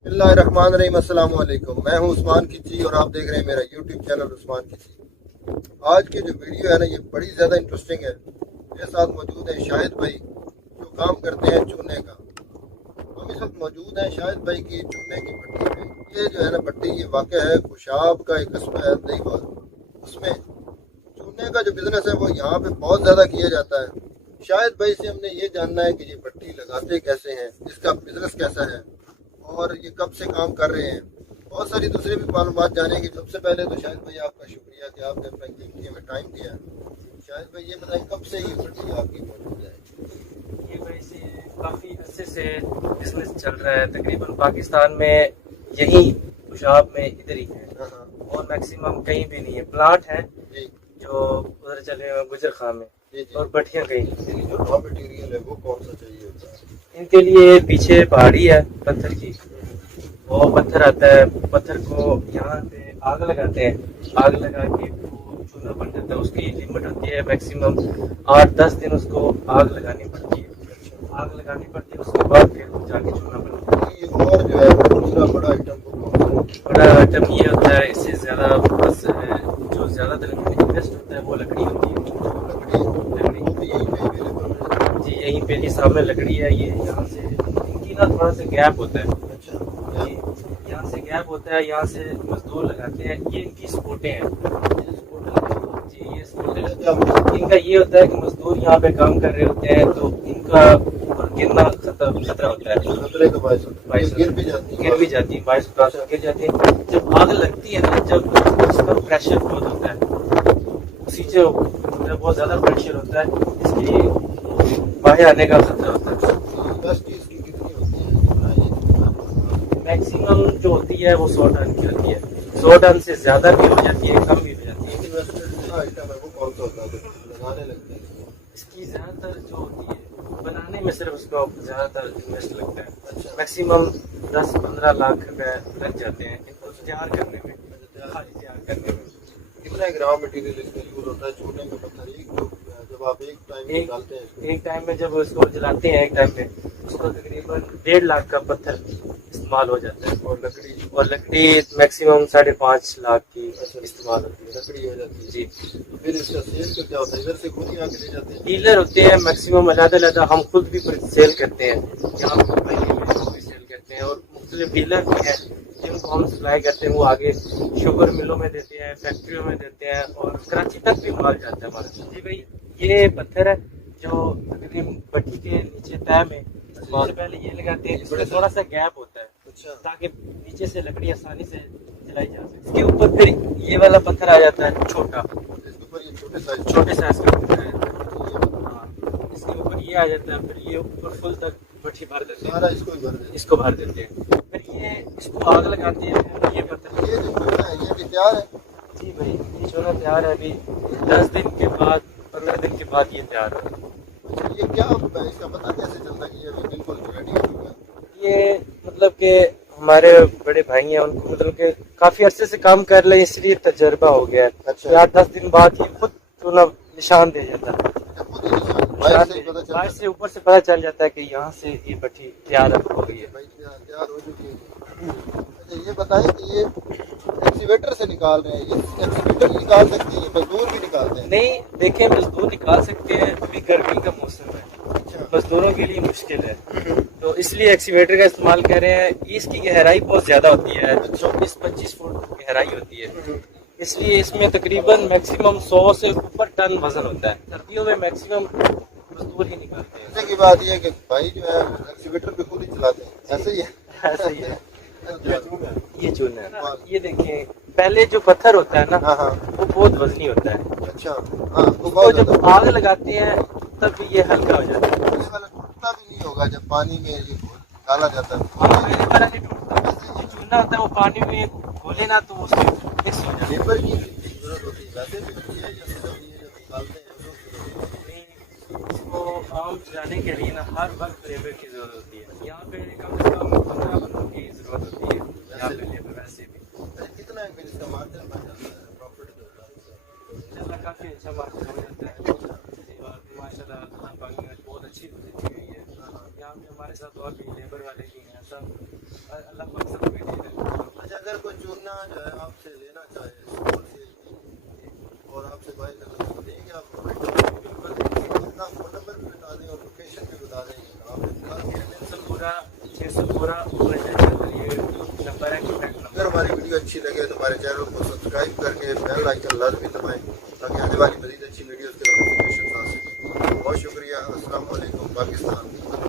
बिस्मिल्लाहिर्रहमानिर्रहीम। अस्सलाम वालेकुम। मैं हूं उस्मान किची और आप देख रहे हैं मेरा यूट्यूब चैनल उस्मान किची। आज की जो वीडियो है ना, ये बड़ी ज़्यादा इंटरेस्टिंग है। मेरे साथ मौजूद है शाहिद भाई जो काम करते हैं चूने का। हम इस वक्त मौजूद हैं शाहिद भाई की चूने की भट्टी पे। ये जो है ना भट्टी, ये वाक़या है खुशाब का एक कस्बा है दहीबाग। उसमें चूने का जो बिज़नेस है वो यहाँ पे बहुत ज़्यादा किया जाता है। शाहिद भाई से हमने ये जानना है कि ये भट्टी लगाते कैसे हैं, इसका बिज़नेस कैसा है और ये कब से काम कर रहे हैं। बहुत सारी दूसरी भी मालूमात जानेंगे। सबसे पहले तो शाहिद भाई आपका शुक्रिया कि आपने अपना कीमती हमें टाइम दिया। शाहिद भाई ये बताएं कब से ये भट्टी आपकी मौजूद है। ये भाई से काफ़ी अरसे से बिजनेस चल रहा है। तकरीबन पाकिस्तान में यही खुशाब में इधर ही है हाँ हाँ और मैक्सिमम कहीं भी नहीं है। प्लाट है जी जो उधर चले हुए हैं गुजर खां में, जी जी। और भट्टियाँ कहीं। यानी जो रॉ मटेरियल है वो कौन सा चाहिए होता है? इनके लिए पीछे पहाड़ी है पत्थर की, वो पत्थर आता है, पत्थर को यहाँ पे आग लगाते हैं। आग लगा के वो चूना बन जाता है। उसकी लिमिट होती है मैक्सिमम 8-10 दिन उसको आग लगानी पड़ती है। आग लगानी पड़ती है, उसके बाद फिर जाके चूना बनता है। ये और जो है दूसरा बड़ा आइटम वो कौन सा है? बड़ा आइटम ये होता है, इससे ज़्यादा बस जो ज़्यादातर इन्वेस्ट होता है वो लकड़ी होती है। लकड़ी वो भी यहीं पे अवेलेबल है। जी यहीं पे ये सामने लकड़ी है। ये यहाँ से इनकी ना थोड़ा सा गैप होता है। अच्छा जी यहाँ से गैप होता है, यहाँ से मजदूर लगाते हैं। ये इनकी सपोर्टें हैं। जी ये सपोर्टें इनका ये होता है कि मजदूर यहाँ पे काम कर रहे होते हैं तो इनका ऊपर गिरना खतरा होता है। खतरे का बायस होता है। गिर भी जाती है। गिर भी जाती है, 22 गिर जाती है। जब आग लगती है ना, जब उसका प्रेशर बहुत होता है, उसी से बहुत ज़्यादा प्रेशर होता है, इसलिए बाहर आने का खतरा होता है। इंडस्ट्री इसकी कितनी होती है? मैक्सिमम जो होती है वो 100 टन की होती है। 100 टन से ज़्यादा भी हो जाती है, कम भी हो जाती है। आइटम है वो कौन सा होता है जो लगाने लगते हैं? इसकी ज़्यादातर जो होती है बनाने में सिर्फ उसका ज़्यादातर इन्वेस्ट लगता है। अच्छा मैक्सिमम 10-15 लाख रुपए लग जाते हैं इनको तैयार करने में, खाली तैयार करने में। कितना ग्राम मटेरियल इसमें यूज होता है चूने का पत्थर? एक तो जब आप एक टाइम में डालते हैं इसको, एक टाइम में जब उसको जलाते हैं, एक टाइम में उसको तकरीबन 1.5 लाख का पत्थर इस्तेमाल हो जाता है। और लकड़ी मैक्सिमम 5.5 लाख की इस्तेमाल होती है। लकड़ी हो जाती है जी तो फिर इसका सेल का क्या होता है? इधर से खुद ही आके ले जाते हैं? डीलर होते हैं मैक्सिमम अलग-अलग। हम खुद भी सेल करते हैं, यहाँ पे भी सेल करते हैं, और मुख्तलिफ डीलर भी हैं जिनको हम सप्लाई करते हैं। वो आगे शुगर मिलों में देते हैं, फैक्ट्रियों में देते हैं, और कराची तक भी माल जाता है हमारा। जी भाई ये पत्थर है जो तकरीबन भट्टी के नीचे तय में सबसे पहले ये लगाते हैं। इसमें थोड़ा सा गैप होता है अच्छा ताकि नीचे से लकड़ी आसानी से जलाई जा सके। इसके ऊपर फिर ये वाला पत्थर आ जाता है छोटा, इसके ऊपर ये छोटे साइज का पत्थर है। हाँ, इसके ऊपर ये आ जाता है। फिर ये ऊपर फुल तक भट्टी भर देते हैं, सारा इसको ही भर देते इसको भर देते हैं। फिर ये इसको आग लगाते हैं। ये पत्थर हैं। ये जो चूना है ये भी तैयार है? जी भाई ये चूना तैयार है। अभी 10 दिन के बाद, 15 दिन के बाद ये तैयार है। अच्छा ये क्या इसका पता कैसे चलता है कि ये अभी बिल्कुल रेडी हो चुका है? ये मतलब कि हमारे बड़े भाई हैं, उनको मतलब कि काफी अरसे से काम कर रहे हैं, इसलिए तजर्बा हो गया है। अच्छा। 8-10 दिन बाद ये खुद चूना निशान दे जाता है। खुद ही निशान बाहर से ही पता चलता बाहर से ऊपर से पता चल जाता है कि यहाँ से ये भट्टी तैयार हो गई है। भाई तैयार हो चुकी है। अच्छा ये बताएं कि ये एक्सीवेटर से निकाल रहे हैं, ये एक्सीवेटर निकाल सकते हैं, ये मजदूर भी निकालते हैं? नहीं देखें, मजदूर निकाल सकते हैं, अभी गर्मी का मौसम है, अच्छा मजदूरों के लिए मुश्किल है, तो इसलिए एक्सीवेटर का इस्तेमाल कर रहे हैं। इसकी गहराई बहुत ज्यादा होती है, 24-25 फुट गहराई होती है, इसलिए इसमें तकरीबन मैक्सिमम 100 से ऊपर टन वजन होता है। सर्दियों में मैक्सिमम मजदूर ही निकालते हैं। अच्छा की बात ये है कि भाई जो है एक्सीवेटर पे खुद ही चलाते हैं, ऐसे ही है? ऐसा ही है। ये चूना है, वाह। ये देखें, पहले जो पत्थर होता है ना हाँ हाँ वो बहुत वजनी होता है। अच्छा हाँ तो उसको बहुत जब आग लगाते हैं तब ये हल्का हो जाता है। ये वाला टूटता भी नहीं होगा जब पानी में ये डाला जाता है? मेरे वाला नहीं टूटता। जो चूना होता है वो पानी में घोले ना तो उसमें मिक्स हो जाता है। लेबर की जरूरत होती है वैसे भी होती है, जैसे जब ये जब निकालते हैं इसको आम चलाने के लिए ना हर वक्त लेबर की जरूरत होती है। यहाँ पे कम से कम 15 बंदों की जरूरत होती है यहाँ पे लेबर। वैसे भी तो कितना है फिर इसका मार्जिन बन जाता है, प्रॉफिट जो होता है? इंशाल्लाह काफी अच्छा मार्जिन हो जाता है, और माशाल्लाह बाकी में बहुत अच्छी पोजीशन हुई है। यहाँ पे हमारे साथ और भी लेबर वाले भी हैं, सब अल्लाह पाक सबको हिदायत दे। अच्छा, अगर कोई चूना जो है आपसे लेना चाहे स्कूल से और आपसे बाय करना तो देंगे आप? अपना फोन नंबर भी बता दें और लोकेशन भी बता दें। पूरा 600 पूरा ये नंबर है, कॉन्टैक्ट नंबर। अगर हमारी वीडियो अच्छी लगे तो हमारे चैनल को सब्सक्राइब करके बेल आइकन लाजमी दबाएं ताकि आने वाली मज़ीद